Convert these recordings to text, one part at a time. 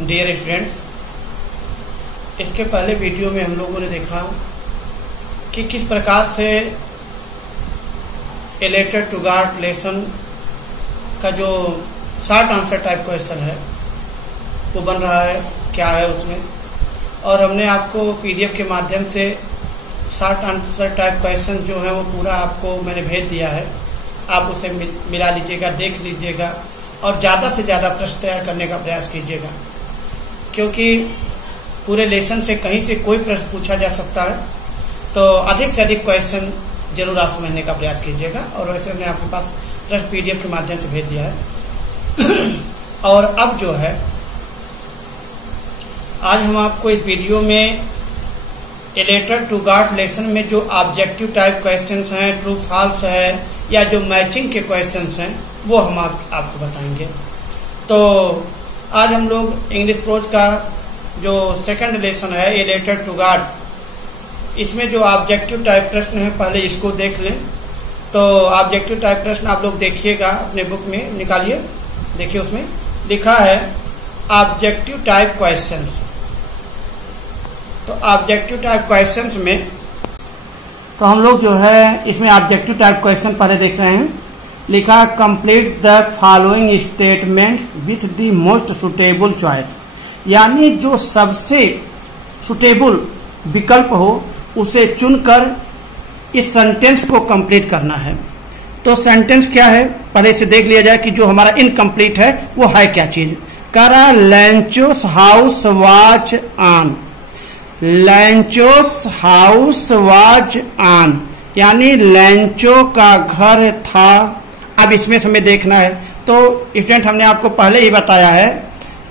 Dear students, इसके पहले video में हम लोगों ने देखा कि किस प्रकार से रिलेटेड टू गार्ड लेसन का जो शॉर्ट आंसर टाइप क्वेश्चन है वो बन रहा है, क्या है उसमें। और हमने आपको पीडीएफ के माध्यम से शॉर्ट आंसर टाइप क्वेश्चन जो है वो पूरा आपको मैंने भेज दिया है। आप उसे मिला लीजिएगा, देख लीजिएगा और ज़्यादा से ज़्यादा प्रश्न तैयार करने का प्रयास कीजिएगा, क्योंकि पूरे लेसन से कहीं से कोई प्रश्न पूछा जा सकता है। तो अधिक से अधिक क्वेश्चन जरूर आप समझने का प्रयास कीजिएगा। और वैसे हमने आपके पास प्रश्न पीडीएफ के माध्यम से भेज दिया है। और अब जो है आज हम आपको इस वीडियो में रिलेटेड टू गार्ड लेसन में जो ऑब्जेक्टिव टाइप क्वेश्चंस हैं, ट्रू फॉल्स है या जो मैचिंग के क्वेश्चंस हैं वो हम आपको बताएंगे। तो आज हम लोग इंग्लिश प्रोज का जो सेकंड लेसन है रिलेटेड टू गार्ड, इसमें जो ऑब्जेक्टिव टाइप प्रश्न है पहले इसको देख लें। तो ऑब्जेक्टिव टाइप प्रश्न आप लोग देखिएगा, अपने बुक में निकालिए, देखिए उसमें लिखा है ऑब्जेक्टिव टाइप क्वेश्चंस। तो ऑब्जेक्टिव टाइप क्वेश्चंस में तो हम लोग जो है इसमें ऑब्जेक्टिव टाइप क्वेश्चन पहले देख रहे हैं। लिखा complete the following statements with the most suitable choice, यानी जो सबसे सुटेबल विकल्प हो उसे चुनकर इस सेंटेंस को कंप्लीट करना है। तो सेंटेंस क्या है पहले से देख लिया जाए कि जो हमारा इनकम्प्लीट है वो है क्या चीज। करा Lencho's house was on, Lencho's house was on यानी लैंचो का घर था। अब इसमें हमें देखना है। तो स्टूडेंट हमने आपको पहले ही बताया है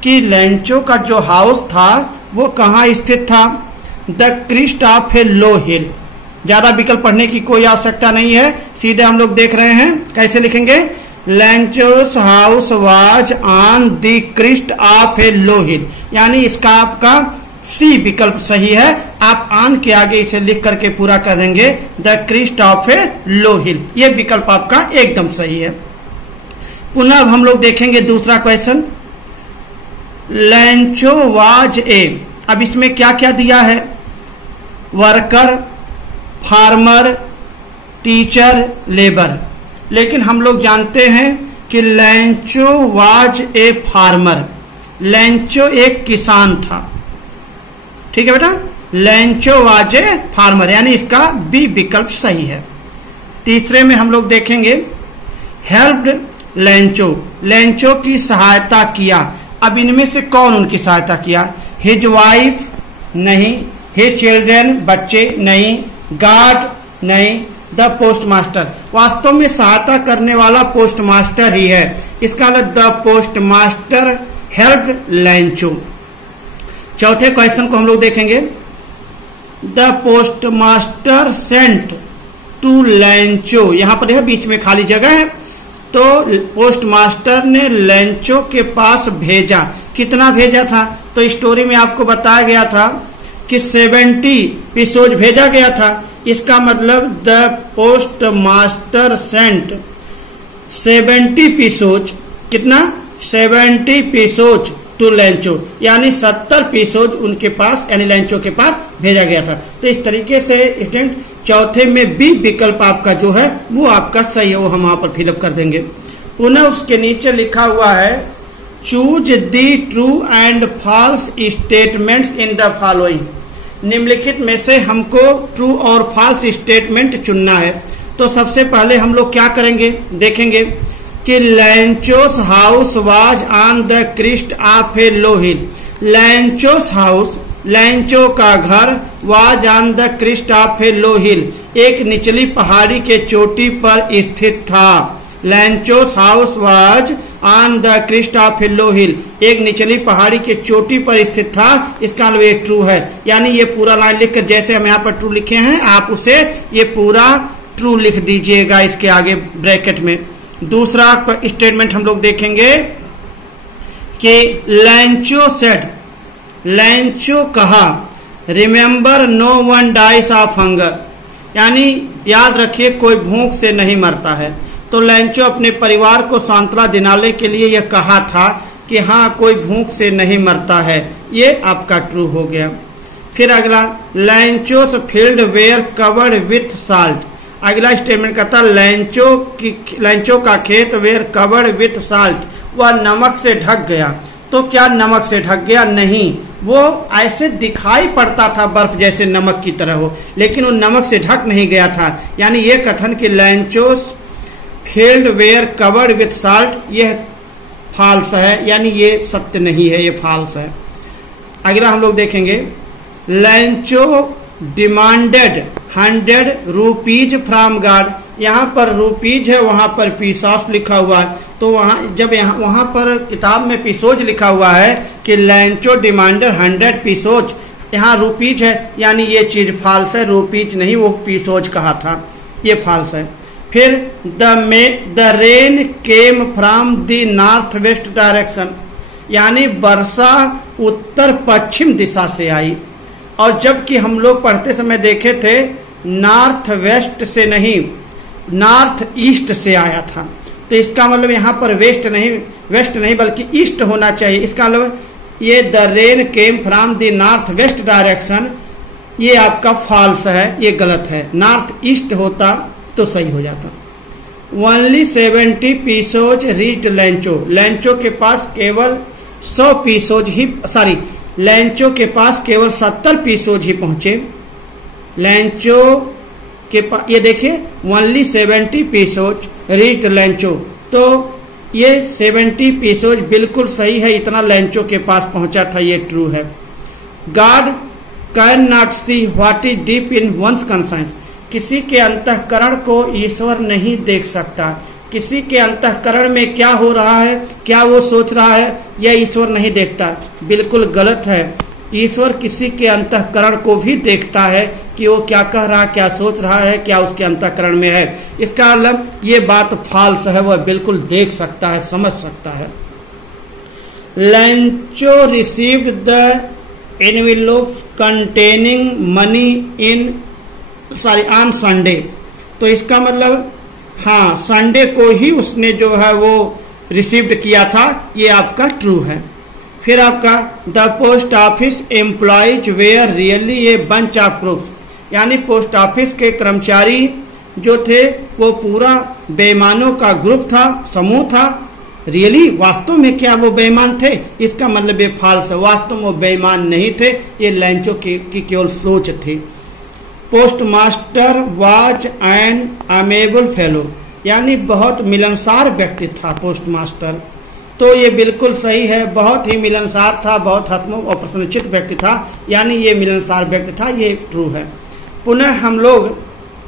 कि लैंचो का जो हाउस था वो कहाँ स्थित था, the crest of a low हिल। ज्यादा विकल्प पढ़ने की कोई आवश्यकता नहीं है, सीधे हम लोग देख रहे हैं कैसे लिखेंगे। Lencho's house was on the crest of a low hill, यानी इसका आपका सी विकल्प सही है। आप ऑन के आगे इसे लिख करके पूरा कर देंगे, the crest of a low हिल, ये विकल्प आपका एकदम सही है। पुनः हम लोग देखेंगे दूसरा क्वेश्चन, लैंचो वाज ए। अब इसमें क्या क्या दिया है, वर्कर, फार्मर, टीचर, लेबर। लेकिन हम लोग जानते हैं कि लैंचो वाज ए फार्मर, लैंचो एक किसान था। ठीक है बेटा, लैंचो वाज ए फार्मर, यानी इसका बी विकल्प सही है। तीसरे में हम लोग देखेंगे हेल्प्ड लैंचो, लैंचो की सहायता किया। अब इनमें से कौन उनकी सहायता किया, हिज वाइफ नहीं, हिज चिल्ड्रन बच्चे नहीं, गार्ड नहीं, द पोस्ट मास्टर। वास्तव में सहायता करने वाला पोस्ट मास्टर ही है, इसका मतलब the post master helped Lencho. चौथे क्वेश्चन को हम लोग देखेंगे, the post master sent to Lencho. यहां पर यह बीच में खाली जगह है, तो पोस्ट मास्टर ने लैंचो के पास भेजा। कितना भेजा था, तो स्टोरी में आपको बताया गया था कि 70 पीसोज भेजा गया था। इसका मतलब the post master sent 70 pesos, कितना 70 पीसोज टू लैंचो, यानी 70 पीसोज उनके पास यानी लैंचो के पास भेजा गया था। तो इस तरीके से स्टूडेंट चौथे में बी विकल्प आपका जो है वो आपका सही है, वो हम वहां पर फिलअप कर देंगे। पुनः उसके नीचे लिखा हुआ है choose the true and false statements in the following. निम्नलिखित में से हमको ट्रू और फॉल्स स्टेटमेंट चुनना है। तो सबसे पहले हम लोग क्या करेंगे, देखेंगे कि Lencho's house was on the crest of a low hill. Lencho's house, Lencho का घर, was on the crest of a low hill, एक निचली पहाड़ी के चोटी पर स्थित था। Lencho's house was on the crest of a low hill, एक निचली पहाड़ी के चोटी पर स्थित था। इसका मतलब ये ट्रू है, यानी ये पूरा लाइन लिखकर जैसे हम यहाँ पर ट्रू लिखे हैं आप उसे ये पूरा ट्रू लिख दीजिएगा इसके आगे ब्रैकेट में। दूसरा स्टेटमेंट हम लोग देखेंगे कि लैंचो सेड, लैंचो कहा, remember no one dies of hunger, यानी याद रखिए कोई भूख से नहीं मरता है। तो लैंचो अपने परिवार को सांत्वना दिलाने के लिए यह कहा था कि हाँ कोई भूख से नहीं मरता है, ये आपका ट्रू हो गया। फिर अगला, Lencho's field were covered with salt. अगला स्टेटमेंट कहता लैंचो का खेत वेयर कवर्ड विथ साल्ट, वह नमक से ढक गया। तो क्या नमक से ढक गया? नहीं, वो ऐसे दिखाई पड़ता था बर्फ जैसे नमक की तरह हो, लेकिन वो नमक से ढक नहीं गया था। यानी ये कथन कि Lencho's field were covered with salt, यह फॉल्स है, यानी ये सत्य नहीं है, ये फॉल्स है। अगला हम लोग देखेंगे, लैंचो डिमांडेड 100 रुपीज फ्रॉम गार्ड। यहाँ पर रुपीज है, वहां पर पीसॉस लिखा हुआ है। तो वहां पर किताब में पीसोज लिखा हुआ है कि लैंचो डिमांडेड 100 पीसोज, यहाँ रुपीज है, यानी ये चीज फॉल्स है, रुपीज नहीं, वो पीसोज कहा था, ये फॉल्स है। फिर the rain came from the north west direction, यानी वर्षा उत्तर पश्चिम दिशा से आई, और जबकि हम लोग पढ़ते समय देखे थे नॉर्थ वेस्ट से नहीं, नॉर्थ ईस्ट से आया था। तो इसका मतलब यहाँ पर वेस्ट नहीं बल्कि ईस्ट होना चाहिए। इसका मतलब ये the rain came from the north west direction, ये आपका फॉल्स है, ये गलत है। नॉर्थ ईस्ट होता तो सही हो जाता। ओनली 70 पीसोज रीच लैंचो, लैंचो के पास केवल 100 पीसोज ही, लैंचो के पास केवल 70 पीसोज ही पहुंचे। लैंचो के पास, ये देखिए, ओनली 70 पीसोज रीच लैंचो, तो ये 70 पीसोज बिल्कुल सही है, इतना लैंचो के पास पहुंचा था, ये ट्रू है। God can not see what is deep in one's conscious, किसी के अंतःकरण को ईश्वर नहीं देख सकता। किसी के अंतःकरण में क्या हो रहा है, क्या वो सोच रहा है, यह ईश्वर नहीं देखता, बिल्कुल गलत है। ईश्वर किसी के अंतःकरण को भी देखता है कि वो क्या कह रहा है, क्या सोच रहा है, क्या उसके अंतःकरण में है। इसका मतलब ये बात फॉल्स है, वह बिल्कुल देख सकता है, समझ सकता है। लैंचो received the envelope containing money on Sunday, तो इसका मतलब हाँ, संडे को ही उसने जो है वो रिसीव्ड किया था, ये आपका ट्रू है। फिर आपका the post office employees were really a bunch of crooks, यानी पोस्ट ऑफिस के कर्मचारी जो थे वो पूरा बेईमानों का ग्रुप था, समूह था। रियली, वास्तव में क्या वो बेईमान थे? इसका मतलब ये फॉल्स है, वास्तव में वो बेईमान नहीं थे, ये लैंचो की केवल सोच थी। Postmaster was an amiable fellow, यानी बहुत मिलनसार व्यक्ति था पोस्ट मास्टर, तो ये बिल्कुल सही है, बहुत ही मिलनसार था, बहुत हंसमुख और प्रसन्नचित्त व्यक्ति था, यानी ये मिलनसार व्यक्ति था, ये ट्रू है। पुनः हम लोग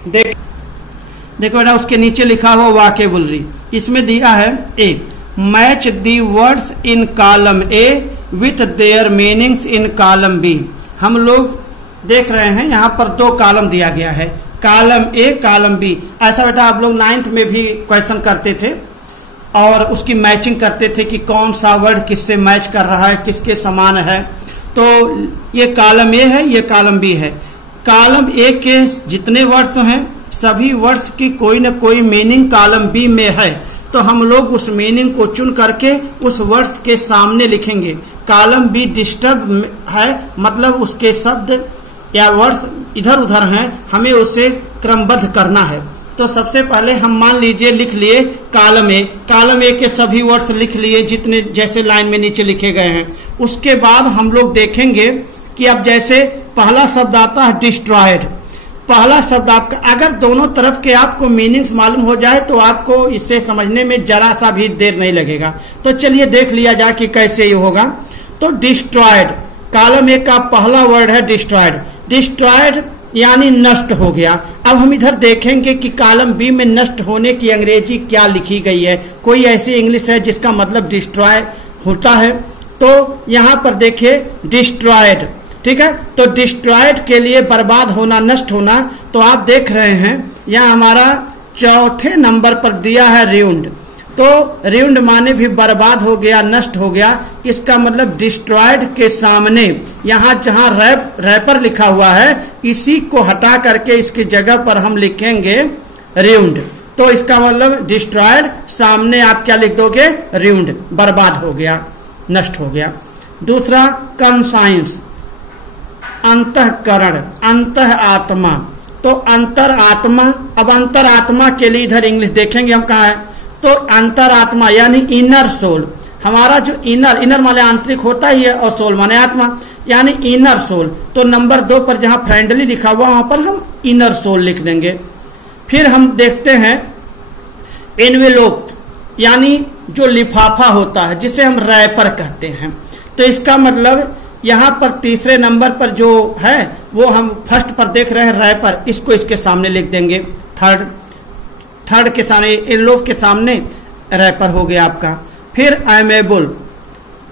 देखो ना, उसके नीचे लिखा हुआ वोकैबुलरी, इसमें दिया है A, match the words in column A with their meanings in column B. हम लोग देख रहे हैं यहाँ पर 2 कॉलम दिया गया है, कॉलम ए कॉलम बी। ऐसा बेटा आप लोग 9th में भी क्वेश्चन करते थे और उसकी मैचिंग करते थे कि कौन सा वर्ड किससे मैच कर रहा है, किसके समान है। तो ये कॉलम ए है, ये कॉलम बी है। कॉलम ए के जितने वर्ड्स हैं सभी वर्ड्स की कोई न कोई मीनिंग कॉलम बी में है, तो हम लोग उस मीनिंग को चुन करके उस वर्ड्स के सामने लिखेंगे। कॉलम बी डिस्टर्ब है, मतलब उसके शब्द या वर्ड्स इधर उधर हैं, हमें उसे क्रमबद्ध करना है। तो सबसे पहले हम मान लीजिए लिख लिए कॉलम ए के सभी वर्ड्स लिख लिए जितने जैसे लाइन में नीचे लिखे गए हैं। उसके बाद हम लोग देखेंगे कि अब जैसे पहला शब्द आता है डिस्ट्रॉयड, पहला शब्द आपका अगर दोनों तरफ के आपको मीनिंग्स मालूम हो जाए तो आपको इसे समझने में जरा सा भी देर नहीं लगेगा। तो चलिए देख लिया जाए कि कैसे ये होगा। तो डिस्ट्रॉयड, कॉलम ए का पहला वर्ड है डिस्ट्रॉयड, डिस्ट्रॉयड यानी नष्ट हो गया। अब हम इधर देखेंगे कि कॉलम बी में नष्ट होने की अंग्रेजी क्या लिखी गई है, कोई ऐसी इंग्लिश है जिसका मतलब डिस्ट्रॉय होता है। तो यहाँ पर देखिए डिस्ट्रॉयड, ठीक है। तो डिस्ट्रॉयड के लिए बर्बाद होना, नष्ट होना। तो आप देख रहे हैं यहाँ हमारा चौथे नंबर पर दिया है रिउंड, तो रिउंड माने भी बर्बाद हो गया, नष्ट हो गया। इसका मतलब डिस्ट्रॉयड के सामने यहाँ जहाँ रैपर लिखा हुआ है इसी को हटा करके इसकी जगह पर हम लिखेंगे रिउंड। तो इसका मतलब डिस्ट्रॉयड सामने आप क्या लिख दोगे, रिउंड, बर्बाद हो गया। नष्ट हो गया। दूसरा कॉन्साइंस, अंतःकरण, अंतः आत्मा। तो अंतर आत्मा, अब अंतर आत्मा के लिए इधर इंग्लिश देखेंगे हम कहाँ है, तो अंतर आत्मा यानी इनर सोल। हमारा जो इनर माने आंतरिक होता ही है और सोल माने आत्मा, यानी इनर सोल। तो नंबर 2 पर जहां फ्रेंडली लिखा हुआ वहां पर हम इनर सोल लिख देंगे। फिर हम देखते हैं एनवेलोप, यानी जो लिफाफा होता है जिसे हम रैपर कहते हैं। तो इसका मतलब यहाँ पर तीसरे नंबर पर जो है वो हम फर्स्ट पर देख रहे हैं रैपर, इसको इसके सामने लिख देंगे। थर्ड के सामने, एनवेलोप के सामने रैपर हो गया आपका। फिर एमेबल,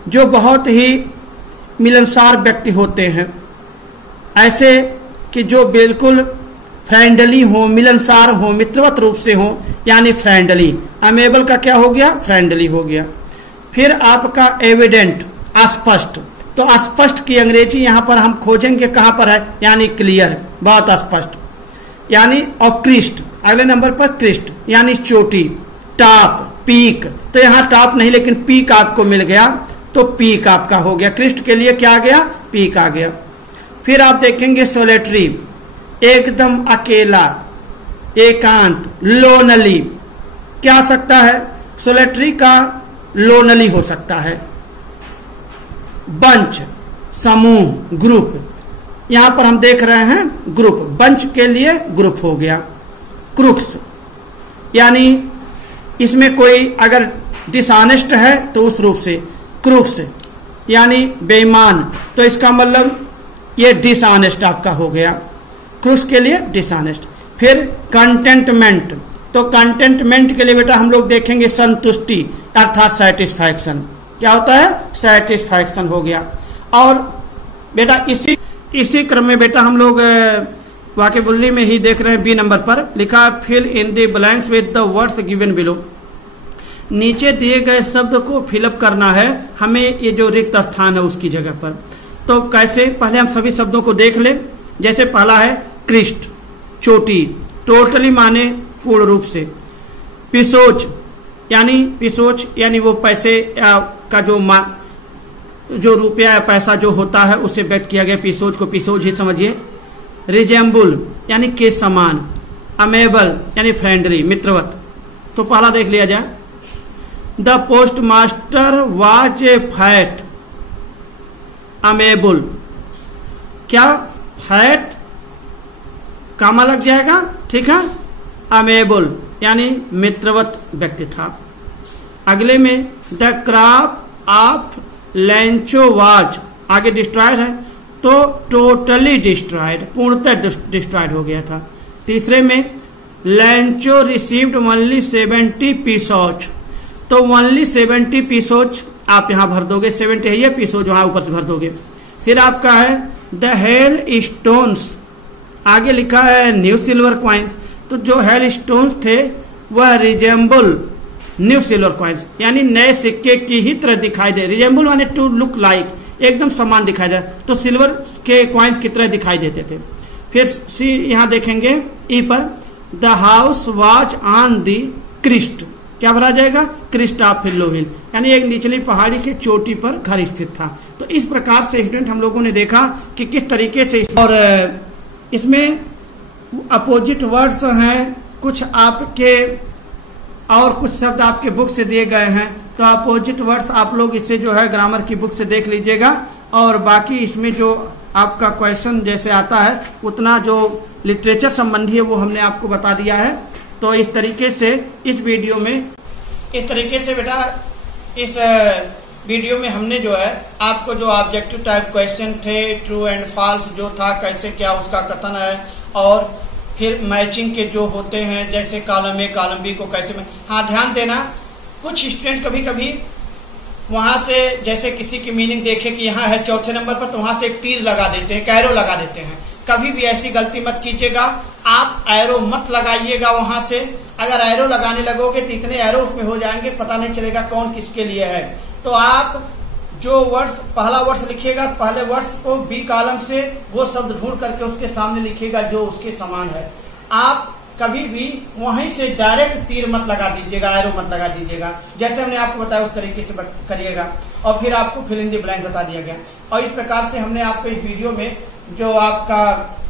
जो बहुत ही मिलनसार व्यक्ति होते हैं, ऐसे कि जो बिल्कुल फ्रेंडली हो, मिलनसार हो, मित्रवत रूप से हो, यानी फ्रेंडली। अमेबल का क्या हो गया, फ्रेंडली हो गया। फिर आपका एविडेंट, स्पष्ट। तो स्पष्ट की अंग्रेजी यहां पर हम खोजेंगे कहां पर है, यानी क्लियर, बहुत स्पष्ट, यानी। और क्रिस्ट, अगले नंबर पर क्रिस्ट यानी चोटी, टॉप, पीक। तो यहां टॉप नहीं लेकिन पीक आपको मिल गया, तो पीक आपका हो गया। क्रिस्ट के लिए क्या आ गया, पीक आ गया। फिर आप देखेंगे सोलेटरी, एकदम अकेला, एकांत, लोनली। क्या आ सकता है, सोलेटरी का लोनली हो सकता है। बंच, समूह, ग्रुप। यहां पर हम देख रहे हैं ग्रुप, बंच के लिए ग्रुप हो गया। क्रूक्स, यानी इसमें कोई अगर डिसऑनेस्ट है तो उस रूप से क्रूक्स यानी बेईमान, तो इसका मतलब ये डिसऑनेस्ट आपका हो गया, क्रूक्स के लिए डिसऑनेस्ट। फिर कंटेंटमेंट, तो कंटेंटमेंट के लिए बेटा हम लोग देखेंगे संतुष्टि अर्थात सेटिस्फैक्शन। क्या होता है, सेटिस्फैक्शन हो गया। और बेटा इसी क्रम में बेटा हम लोग वाक्यबुल्ली में ही देख रहे हैं, बी नंबर पर लिखा fill in the blanks with the words given below. नीचे दिए गए शब्द को फिलअप करना है हमें, ये जो रिक्त स्थान है उसकी जगह पर। तो कैसे, पहले हम सभी शब्दों को देख ले। जैसे पहला है क्रिस्ट, चोटी, टोटली माने पूर्ण रूप से। पिसोच यानी वो पैसे का जो रुपया या पैसा जो होता है उससे व्यक्त किया गया, पिसोच को पिसोच ही समझिए। रिजेम्बुल यानी के समान। अमेबल यानी फ्रेंडली, मित्रवत। तो पहला देख लिया जाए, the post master was a fat amiable. क्या, फैट कामा लग जाएगा, ठीक है। अमेबल यानी मित्रवत व्यक्ति था। अगले में the crop of Lencho was, आगे डिस्ट्रॉयड है तो टोटली डिस्ट्रॉयड, पूर्णतः डिस्ट्रॉयड हो गया था। तीसरे में लेंचो रिसीव्ड ओनली 70 पीसोच, तो ओनली 70 पीसोच आप यहां भर दोगे, 70 है ये, पीसोच वहां ऊपर से भर दोगे। फिर आपका है द हेल स्टोन्स, आगे लिखा है न्यू सिल्वर क्वाइंस, तो जो हेल स्टोन्स थे वह रिजेम्बल न्यू सिल्वर क्वाइंस, यानी नए सिक्के की ही तरह दिखाई दे। रिजेम्बल माने टू लुक लाइक, एकदम समान दिखाई दे, तो सिल्वर के क्वाइंस की तरह दिखाई देते थे। फिर सी यहां देखेंगे ई पर, the house was on the crest, क्या भरा जाएगा, क्रिस्ट ऑफ हिल्लो हिल, यानी एक निचली पहाड़ी के चोटी पर घर स्थित था। तो इस प्रकार से स्टूडेंट हम लोगों ने देखा कि किस तरीके से और इसमें अपोजिट वर्ड्स हैं, कुछ आपके और कुछ शब्द आपके बुक से दिए गए हैं। तो अपोजिट वर्ड्स आप लोग इससे जो है ग्रामर की बुक से देख लीजिएगा, और बाकी इसमें जो आपका क्वेश्चन जैसे आता है उतना जो लिटरेचर संबंधी है वो हमने आपको बता दिया है। तो इस तरीके से इस वीडियो में बेटा इस वीडियो में हमने जो है आपको जो ऑब्जेक्टिव टाइप क्वेश्चन थे, ट्रू एंड फॉल्स जो था, कैसे क्या उसका कथन है, और फिर मैचिंग के जो होते हैं जैसे कॉलम ए कॉलम बी को कैसे हाँ ध्यान देना, कुछ स्टूडेंट कभी कभी वहां से जैसे किसी की मीनिंग देखे कि यहाँ है चौथे नंबर पर, तो वहां से एक तीर लगा देते हैं, कैरो लगा देते हैं। कभी भी ऐसी गलती मत कीजिएगा, आप एरो मत लगाइएगा वहां से। अगर एरो लगाने लगोगे तो इतने एरो उसमें हो जाएंगे, पता नहीं चलेगा कौन किसके लिए है। तो आप जो वर्ड्स, पहला वर्ड्स लिखिएगा, पहले वर्ड्स को बी कॉलम से वो शब्द ढूंढ करके उसके सामने लिखिएगा जो उसके समान है। आप कभी भी वहीं से डायरेक्ट तीर मत लगा दीजिएगा, एरो मत लगा दीजिएगा। जैसे हमने आपको बताया उस तरीके से करिएगा और फिर आपको फिल इन द ब्लैंक बता दिया गया। और इस प्रकार से हमने आपको इस वीडियो में जो आपका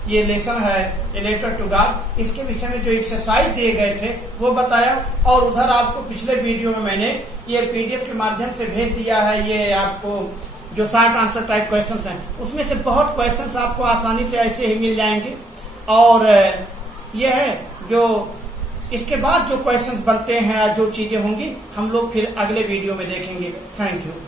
ये लेसन है ए लेटर टू गॉड, इसके विषय में जो एक्सरसाइज दिए गए थे वो बताया। और उधर आपको पिछले वीडियो में मैंने ये पीडीएफ के माध्यम से भेज दिया है, ये आपको जो शॉर्ट आंसर टाइप क्वेश्चंस हैं, उसमें से बहुत क्वेश्चंस आपको आसानी से ऐसे ही मिल जाएंगे। और ये है जो इसके बाद जो क्वेश्चंस बनते हैं, जो चीजें होंगी, हम लोग फिर अगले वीडियो में देखेंगे। Thank you.